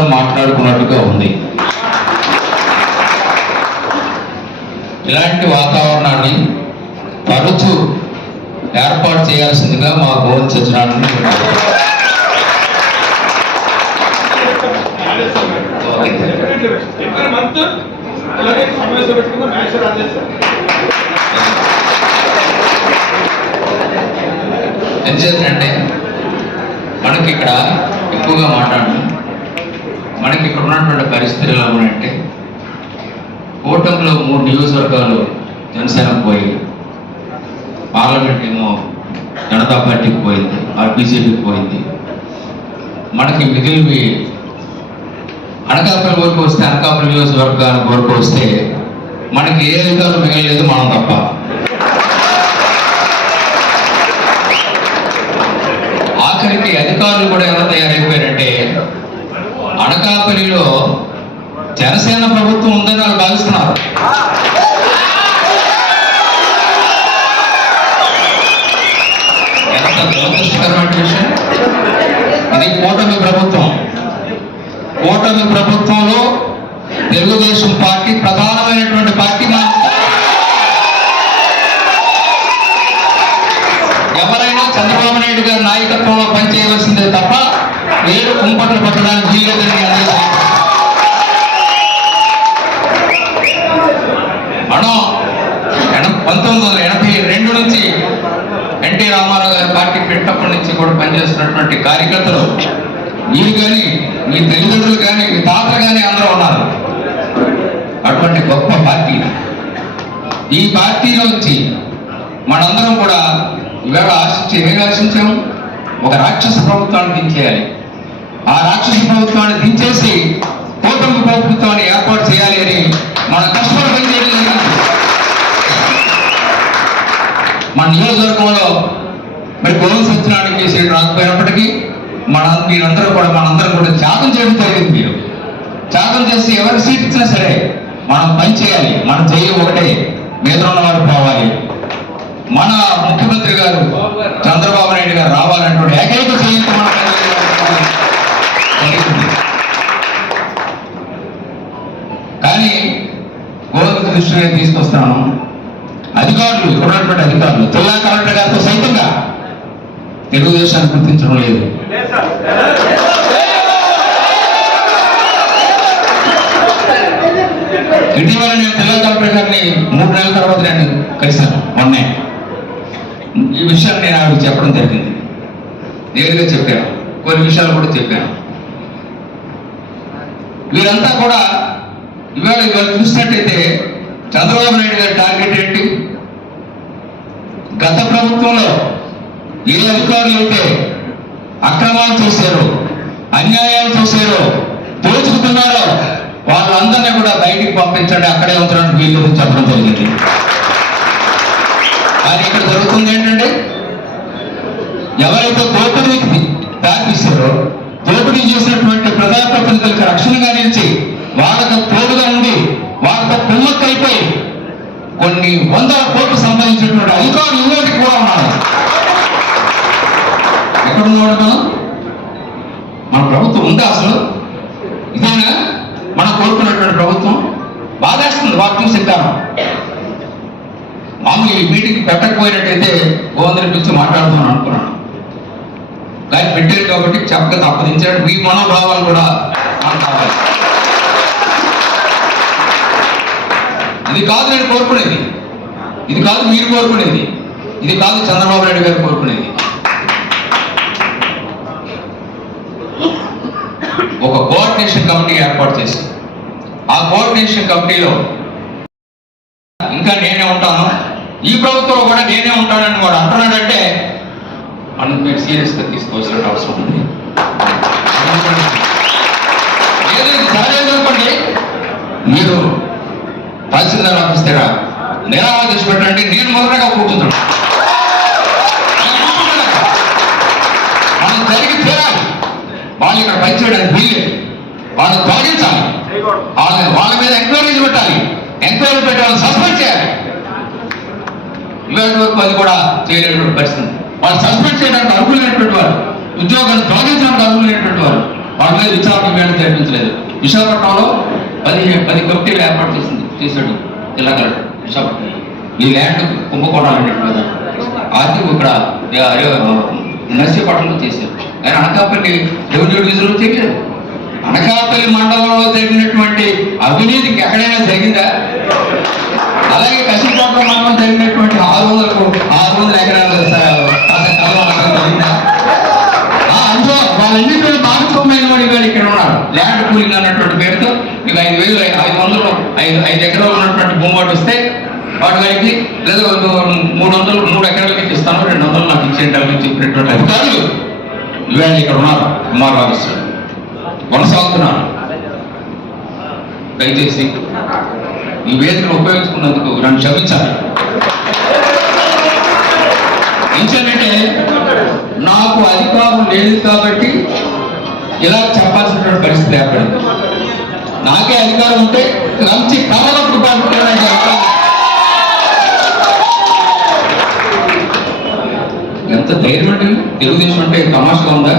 అందరం మాట్లాడుకున్నట్టుగా ఉంది. ఇలాంటి వాతావరణాన్ని తరచూ ఏర్పాటు చేయాల్సిందిగా మా గోల్ సత్యనారాయణ మంత్ అలాగే ఎందుచేతంటే మనకి ఇక్కడ ఎక్కువగా మాట్లాడుతుంది మనకి ఇక్కడ ఉన్నటువంటి పరిస్థితులు ఎలా ఉన్నాయంటే కూటమిలో మూడు నియోజకవర్గాలు జనసేనకు పోయి పార్లమెంట్ ఏమో జనతా పార్టీకి పోయింది ఆ బీజేపీకి పోయింది. మనకి మిగిలివి అనకాపల్లి వరకు వస్తే అనకాపల్లి నియోజకవర్గానికి వరకు వస్తే మనకి ఏ అధికారులు మిగలేదు మనం తప్ప. ఆఖరికి అధికారులు కూడా ఎలా తయారైపోయారంటే అనకాపల్లిలో జనసేన ప్రభుత్వం ఉందని వాళ్ళు భావిస్తున్నారు. ఎంత దురదృష్టకరమైన విషయం. ఇది కూటమి ప్రభుత్వం. కూటమి ప్రభుత్వంలో తెలుగుదేశం పార్టీ ప్రధానమైనటువంటి మనం పంతొమ్మిది వందల ఎనభై రెండు నుంచి ఎన్టీ రామారావు గారి పార్టీ పెట్టినప్పటి నుంచి కూడా పనిచేస్తున్నటువంటి కార్యకర్తలు మీరు కానీ మీ తల్లిదండ్రులు కానీ మీ తాత కానీ అందరూ ఉన్నారు. అటువంటి గొప్ప పార్టీ. ఈ పార్టీలోంచి మనందరం కూడా ఇవాళ ఆశించి ఏమేమి ఆశించాము? ఒక రాక్షస ప్రభుత్వాన్ని దించేయాలి ఆ రాక్షస ప్రభుత్వాన్ని దించేసి కూటమి ప్రభుత్వాన్ని ఏర్పాటు చేయాలి అని మన కష్టపడి పనిచేయడం మన నియోజకవర్గంలో మరి గోవింద సత్యనారాయణకి సీట్ రాకపోయినప్పటికీ మన మీరందరూ కూడా మనందరం కూడా త్యాగం చేయడం జరిగింది మీరు. త్యాగం చేసి ఎవరికి సీట్ ఇచ్చినా సరే మనం పని చేయాలి. మనం చేయ ఒకటే. మీద ఉన్న వారు పోవాలి. మన ముఖ్యమంత్రి గారు చంద్రబాబు నాయుడు గారు రావాలంటే గోవింద తీసుకొస్తాను. అధికారులు ఇక్కడ ఉన్నటువంటి అధికారులు జిల్లా కలెక్టర్ గారితో సైతంగా తెలుగుదేశాన్ని గుర్తించడం లేదు. ఇటీవల నేను జిల్లా కలెక్టర్ గారిని మూడు నెలల తర్వాత నేను కలిశాను మొన్నే. ఈ విషయాన్ని నేను ఆవిడ చెప్పడం జరిగింది. నేరుగా చెప్పాను. కొన్ని విషయాలు కూడా చెప్పాను. వీరంతా కూడా ఇవాళ ఇవాళ చూసినట్టయితే చంద్రబాబు నాయుడు గారి టార్గెట్ ఏంటి? గత ప్రభుత్వంలో ఏ అధికారులు ఉంటే అక్రమాలు చూశారు అన్యాయాలు చూశారు దోచుకుతున్నారో. వాళ్ళందరినీ కూడా బయటికి పంపించండి అక్కడే ఉంచడానికి వీళ్ళు చెప్పడం జరిగింది. కానీ ఇక్కడ జరుగుతుంది ఏంటంటే ఎవరైతే దోపిడీకి దారితీశారో దోపిడీ చేసినటువంటి ప్రజాప్రతినిధులకు రక్షణగా నిలిచి వాళ్ళకు తోడుగా ఉండి వాళ్ళతో కుమ్మక్క కొన్ని వందల కోట్లు సంపాదించినటువంటి అధికారులు ఇవ్వడానికి కూడా ఉన్నారు. ఎక్కడ ఉన్నాడు మనం మన ప్రభుత్వం ఉందా అసలు? ఇదేనా? మనం కోరుకున్నటువంటి ప్రభుత్వం? బాధేస్తుంది వాక్యం సిద్ధాంతం మామూలు ఈ మీటింగ్ పెట్టకపోయినట్టయితే గోవందరి పిలిచి మాట్లాడుతున్నాను అనుకున్నాను. కానీ పెట్టారు కాబట్టి చెప్పక తప్పదించాడు మీ మనోభావాలు కూడా మనకు కావాలి ఇది కాదు నేను కోరుకునేది. ఇది కాదు మీరు కోరుకునేది. ఇది కాదు చంద్రబాబు నాయుడు గారు కోరుకునేది. ఒక కోఆర్డినేషన్ కమిటీ ఏర్పాటు చేసి ఆ కోఆర్డినేషన్ కమిటీలో ఇంకా నేనే ఉంటాను. ఈ ప్రభుత్వంలో కూడా నేనే ఉంటానని వాడు అంటున్నాడంటే మనం మీరు సీరియస్గా తీసుకోవాల్సిన అవసరం ఉంది. అనుకోండి మీరు తహసీల్దార్ ఆఫీస్ దగ్గర నిరాహార చేసి పెట్టండి నేను మొదటగా కూర్చున్నాను మనం జరిగి తీరాలి. వాళ్ళు ఇక్కడ పనిచేయడానికి వీలే వాళ్ళు తొలగించాలి. వాళ్ళ వాళ్ళ మీద ఎంక్వైరీస్ పెట్టాలి. ఎంక్వైరీ పెట్టి వాళ్ళని సస్పెండ్ చేయాలి. ఇవాటి వరకు అది కూడా చేయలేనటువంటి పరిస్థితి వాళ్ళు సస్పెండ్ చేయడానికి అర్హులైనటువంటి వారు. ఉద్యోగాన్ని తొలగించడానికి అర్హులైనటువంటి వారు. వాళ్ళ మీద విచారణ వేయడం జరిపించలేదు. విశాఖపట్నంలో పది పది కమిటీలు ఏర్పాటు చేసింది. చేశాడు జిల్లా కలెక్టర్ విశాఖపట్నం ఈ ల్యాండ్ కుంభకోణాలన్నింటి మీద అది ఇక్కడ ఆ, నర్సీపట్నంలో చేశారు కానీ అనకాపల్లి రెవెన్యూ డివిజన్లో చేయలేదు అనకాపల్లి మండలంలో జరిగినటువంటి అవినీతికి ఎక్కడైనా జరిగిందా అలాగే కసికోట మండలం జరిగినటువంటి ఆరు వందలకు ఆరు వందల ఎకరాల వాళ్ళన్నింటిలో భాగస్వామ్యమైన వాడు ఇవాళ ఇక్కడ ఉన్నారు. ల్యాండ్ కూలింగ్ అన్నటువంటి పేరుతో మీకు ఐదు వేలు ఐదు వందలు ఐదు ఐదు ఎకరాలు ఉన్నటువంటి భూమి వస్తే వాడు వారికి లేదా మూడు వందలు మూడు ఎకరాలకి ఇస్తాను రెండు వందలు నాకు ఇచ్చేయండి చెప్పినటువంటి అధికారులు ఇవాళ ఇక్కడ ఉన్నారు. కుమార్ వారసు కొనసాగుతున్నారు దయచేసి ఈ వేదికను ఉపయోగించుకున్నందుకు నన్ను క్షమించాలి. ఏంటంటే నాకు అధికారం లేదు కాబట్టి ఇలా చెప్పాల్సినటువంటి పరిస్థితి ఏర్పడింది. నాకే అధికారం ఉంటే మంచి కమలప్పుడు పంపుతానంటే ఎంత ధైర్యం అంటే తెలుగుదేశం అంటే తమాషగా ఉందా?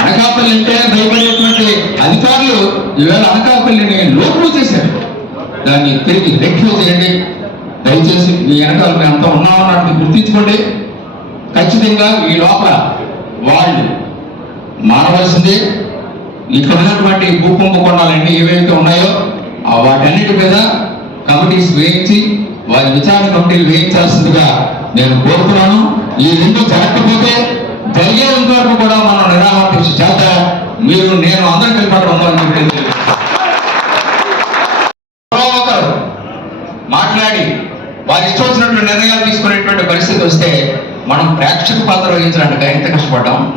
అనకాపల్లి అంటే భయపడేటువంటి అధికారులు ఈవేళ అనకాపల్లిని లోపలు చేశారు. దాన్ని తిరిగి రెక్యూ చేయండి. దయచేసి మీ వెనకాల మేము అంతా ఉన్నామన్నట్టు గుర్తించుకోండి. ఖచ్చితంగా ఈ లోపల వాళ్ళు మానవలసింది ఇక్కడ ఉన్నటువంటి భూకుంభకోణాలన్నీ ఏవైతే ఉన్నాయో ఆ వాటన్నిటి మీద కమిటీస్ వేయించి వారి విచారణ కమిటీలు వేయించాల్సిందిగా నేను కోరుతున్నాను. ఈ రెండు జరగకపోతే జరిగే వరకు కూడా మనం నిరాహార చేత మీరు నేను అందరం కలిపి ఉందని చెప్పేసి మాట్లాడి వారి ఇష్టం వచ్చినటువంటి నిర్ణయాలు తీసుకునేటువంటి పరిస్థితి వస్తే మనం ప్రేక్షక పాత్ర వహించడానికి ఎంత కష్టపడ్డాం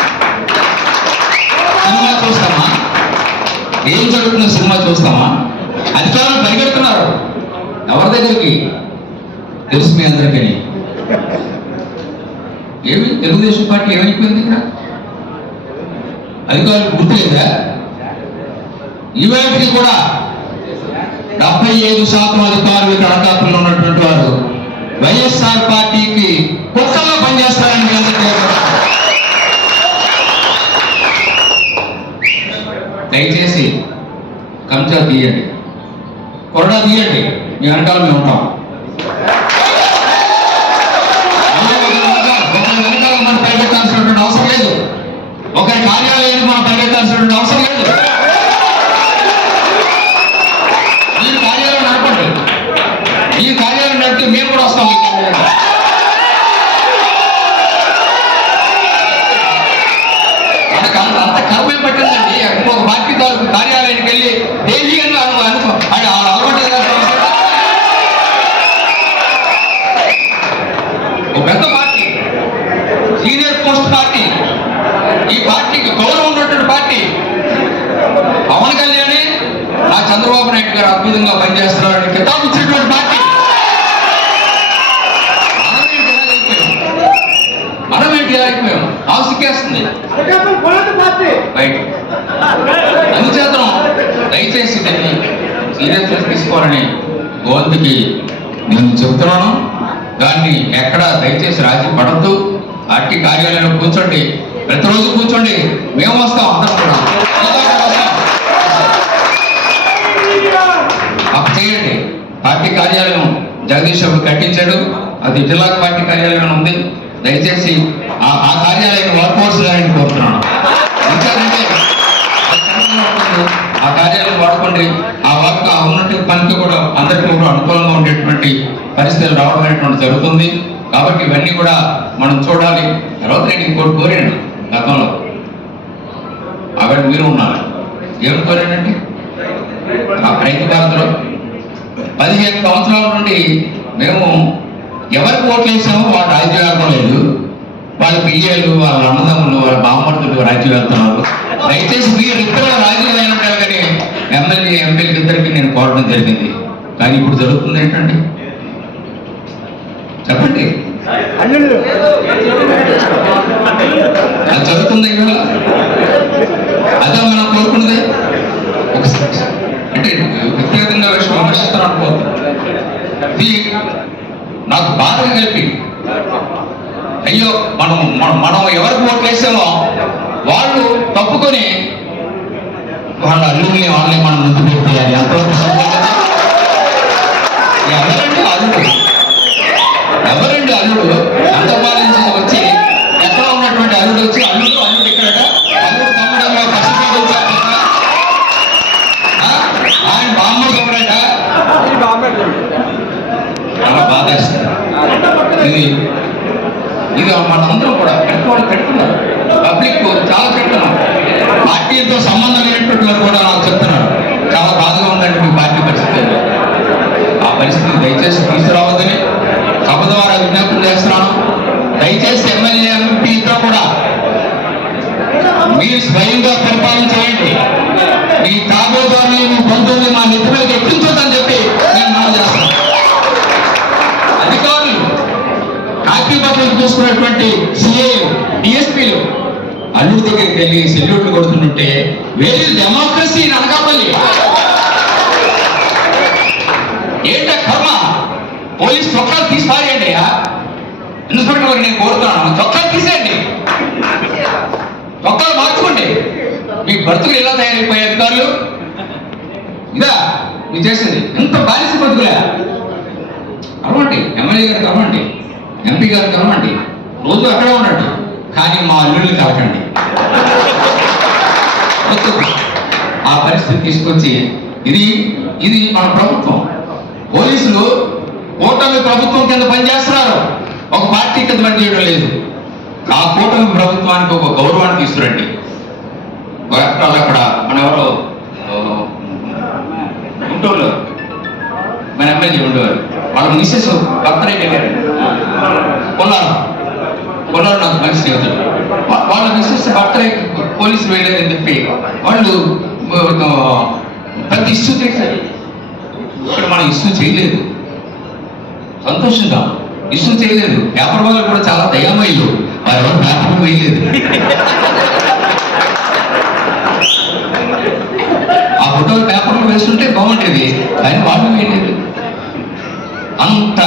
సినిమా చూస్తామా ఏం జరుగుతున్న సినిమా చూస్తామా? అధికారులు పరిగెడుతున్నారు. ఎవరి దగ్గరికి? తెలుసు మీ అందరికీ. ఏమి? తెలుగుదేశం పార్టీ ఏమైపోయింది ఇక్కడ? అధికారులు గుర్తులేదా? ఈవేటికి కూడా డెబ్బై ఐదు శాతం అధికారులు ఇక్కడ అనకాపల్లిలో ఉన్నటువంటి వారు. వైఎస్ఆర్ పార్టీకి కుక్కల్లో పనిచేస్తారని మీ అందరికీ తెలియజేస్తున్నాను. దయచేసి కంచా తీయండి కొరడా తీయండి మీ వెనకాల మేము ఉంటాం ఒకరి వెనకాల- ఒకరి వెనకాల మనం పరిగెత్తాల్సినటువంటి అవసరం లేదు ఒకరి కార్యాలయానికి మనం పరిగెత్తాల్సినటువంటి అవసరం లేదు మీరు కార్యాలయం నడపండి ఈ కార్యాలయం నడిపితే మేము కూడా వస్తాం మీ కార్యాలయం మనకు అంత అంత కర్మే పట్టిందండి ఇంకొక పార్టీ తాలూకు కార్యాలయానికి వెళ్ళి దేశీయంగా అను అనుకో అది వాళ్ళ అలవాటు ఏదో సమస్య. ఒక పెద్ద పార్టీ సీనియర్ పోస్ట్ పార్టీ ఈ పార్టీకి గౌరవం ఉన్నటువంటి పార్టీ పవన్ కళ్యాణ్ నా చంద్రబాబు నాయుడు గారు అద్భుతంగా పనిచేస్తున్నారని కితాబు ఇచ్చినటువంటి పార్టీ మనమేంటి ఇలా అయిపోయాం మనమేంటి ఇలా అయిపోయాం ఆవసికేస్తుంది అనకాపల్లి పోరాట పార్టీ రైట్ అందుచేతం దయచేసి దీన్ని సీరియస్గా తీసుకోవాలని గోవింద్కి నేను చెప్తున్నాను. దాన్ని ఎక్కడ దయచేసి రాజీ పడద్దు. పార్టీ కార్యాలయంలో కూర్చోండి. ప్రతిరోజు కూర్చోండి. మేము వస్తాం అందరం కూడా. చేయండి. పార్టీ కార్యాలయం జగదీష్ బాబు కట్టించాడు. అది జిల్లా పార్టీ కార్యాలయం ఉంది. దయచేసి ఆ ఆ కార్యాలయం వర్క్ ఫోర్స్ కోరుతున్నాను. ఆ కార్యాలయం వాడుకోండి. ఆ వర్క్ ఆ ఉన్నటువంటి పనికి కూడా అందరికీ కూడా అనుకూలంగా ఉండేటువంటి పరిస్థితులు రావడం అనేటువంటి జరుగుతుంది. కాబట్టి ఇవన్నీ కూడా మనం చూడాలి. తర్వాత నేను ఇంకోటి కోరాను గతంలో. అక్కడ మీరు ఉన్నారు. ఏం కోరానండి? ఆ రైతు భారత్లో పదిహేను సంవత్సరాల నుండి మేము ఎవరికి ఓట్లు వేసామో వాళ్ళు రాజ్యం లేదు. వాళ్ళ పియ్యలు వాళ్ళ అన్నదమ్ములు వాళ్ళ బామ్మర్తులు రాజ్యం వెళ్తున్నారు దయచేసి మీరు ఇద్దరు రాజ్యం అయినట్టు ఎమ్మెల్యే ఎంపీలకి ఇద్దరికి నేను కోరడం జరిగింది. కానీ ఇప్పుడు జరుగుతుంది ఏంటండి? చెప్పండి. అది జరుగుతుంది కదా అదే మనం కోరుకున్నదే? ఒకసారి అంటే వ్యక్తిగతంగా విషయం విమర్శిస్తాను అనుకోవద్దు. ఇది నాకు బాధగా కలిపి. అయ్యో మనం మనం- మనం ఎవరికి ఓట్లు వేసామో వాళ్ళు తప్పుకొని వాళ్ళ అల్లుడిని వాళ్ళని మనం ముందు పెట్టేయాలి సాధ్యం కదా? ఎవరండి అల్లుడు? ఎవరండి అల్లుడు? వచ్చి ఎక్కడ ఉన్నటువంటి అల్లుడు వచ్చి అల్లుడు అల్లుడు ఇక్కడట అల్లుడు తమ్ముడంలో కష్టపడి ఆయన బామ్మడు ఎవరట? చాలా బాధ వేస్తుంది. ఇది ఇది మనందరం కూడా పెట్టుకోవడం పెట్టుకున్నారు. పబ్లిక్ చాలా పెట్టుకున్నారు. పార్టీతో సంబంధం లేనటువంటి కూడా నాకు చెప్తున్నారు. చాలా బాధగా ఉందండి మీ పార్టీ పరిస్థితి. ఆ పరిస్థితి దయచేసి తీసుకురావద్దని సభ ద్వారా విజ్ఞప్తి చేస్తున్నాను. దయచేసి ఎమ్మెల్యే ఎంపీతో కూడా మీరు స్వయంగా పరిపాలన చేయండి. మీ తాబేదారులు మీ బంధువుని మా నెత్తి ఎక్కించొద్దని చెప్పి నేను మనం చేస్తాను. అధికారులు కాకి బట్టలు చూసుకున్నటువంటి సిఏ అల్లుడి దగ్గరికి వెళ్ళి సెల్యూట్లు కొడుతుంటే వేరే డెమోక్రసీ అనకాపల్లి. ఏంట కర్మ? పోలీస్ చొక్కాలు తీసి పారేయండి ఇన్స్పెక్టర్ గారు నేను కోరుతున్నాను. చొక్కాలు తీసేయండి. చొక్కాలు మార్చుకోండి. మీ బ్రతుకులు ఎలా తయారైపోయాయి అధికారులు? ఇదా మీరు చేసింది. ఎంత బానిస బ్రతుకులే కలవండి. ఎమ్మెల్యే గారు కలవండి. ఎంపీ గారు కలవండి. రోజు అక్కడే ఉండండి. కానీ మా అల్లుళ్ళు కాకండి. ఆ పరిస్థితి తీసుకొచ్చి ఇది ఇది మన ప్రభుత్వం. పోలీసులు కూటమి ప్రభుత్వం కింద పనిచేస్తున్నారు. ఒక పార్టీ కింద పనిచేయడం లేదు. ఆ కూటమి ప్రభుత్వానికి ఒక గౌరవాన్ని తీసుకురండి అక్కడ అక్కడ మన ఎవరో ఆ, గుంటూరులో. మన ఎమ్మెల్యే ఉండేవారు. వాళ్ళ మిస్సెస్ భర్తనే వెళ్ళారు కొన్నారు. కొన్నారు నాకు మంచి స్నేహితులు వాళ్ళ మిస్సెస్ భర్తనే పోలీసులు వెళ్ళారని చెప్పి వాళ్ళు ప్రతి ఇష్యూ చేశారు. ఇక్కడ మనం ఇష్యూ చేయలేదు. సంతోషంగా. ఇష్యూ చేయలేదు. పేపర్ వాళ్ళు కూడా చాలా దయామయ్యలు వారు ఎవరు పేపర్ వేయలేదు. ఆ ఫోటోలు పేపర్లు వేస్తుంటే బాగుండేది కానీ వాళ్ళు వేయలేదు. అంత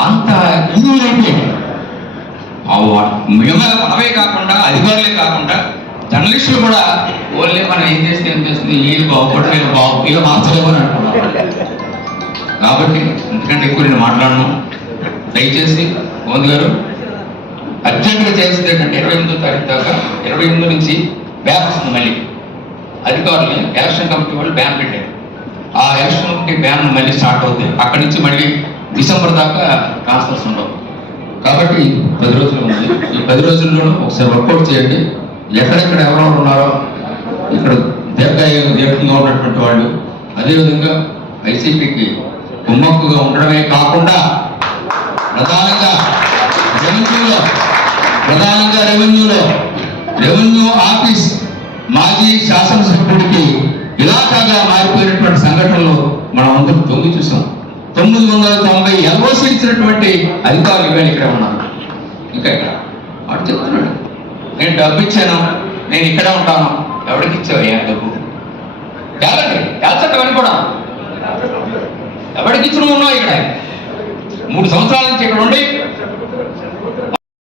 అంత మిగతా మనమే కాకుండా అధికారులే కాకుండా జర్నలిస్టులు కూడా ఓన్లీ మనం ఏం చేస్తే ఏం చేస్తుంది? వీళ్ళు బాగుపడి వీళ్ళు బాగు వీళ్ళు మార్చలేము అని అంటున్నారు కాబట్టి ఎందుకంటే ఎక్కువ నేను మాట్లాడను. దయచేసి మోదీ గారు అర్జెంటుగా చేసేది ఏంటంటే ఇరవై ఎనిమిదో తారీఖు దాకా ఇరవై ఎనిమిది నుంచి బ్యాన్ వస్తుంది మళ్ళీ. అధికారులు ఎలక్షన్ కమిటీ వాళ్ళు బ్యాన్ పెట్టారు. ఆ ఎలక్షన్ కమిటీ బ్యాన్ మళ్ళీ స్టార్ట్ అవుతుంది. అక్కడి నుంచి మళ్ళీ డిసెంబర్ దాకా ట్రాన్స్ఫర్స్ ఉండవు. కాబట్టి పది రోజులు ఉంది. ఈ పది రోజుల్లోనూ ఒకసారి వర్కౌట్ చేయండి. ఎక్కడెక్కడ ఎవరెవరు ఉన్నారో ఇక్కడ దీర్ఘాయ దీర్ఘంగా ఉన్నటువంటి వాళ్ళు అదేవిధంగా వైసీపీకి కుమ్మక్కుగా ఉండడమే కాకుండా ప్రధానంగా రెవెన్యూలో ప్రధానంగా రెవెన్యూలో రెవెన్యూ ఆఫీస్ మాజీ శాసనసభ్యుడికి ఇలాకాగా మారిపోయినటువంటి సంఘటనలు మనం అందరం తొంగి చూసాం. తొమ్మిది వందల తొంభై ఎల్ఓసి ఇచ్చినటువంటి అధికారులు ఇవాళ ఇక్కడ ఉన్నారు. ఇంకా ఇక్కడ. వాడు చెప్తున్నాడు. నేను డబ్బు ఇచ్చాను? నేను ఇక్కడ ఉంటాను? ఎవరికి ఇచ్చావయ్యా డబ్బు? తేలండి. తేల్చండి అని కూడా. ఎవరికి ఇచ్చిన ఉన్నావు ఇక్కడ? మూడు సంవత్సరాల నుంచి ఇక్కడ ఉండి.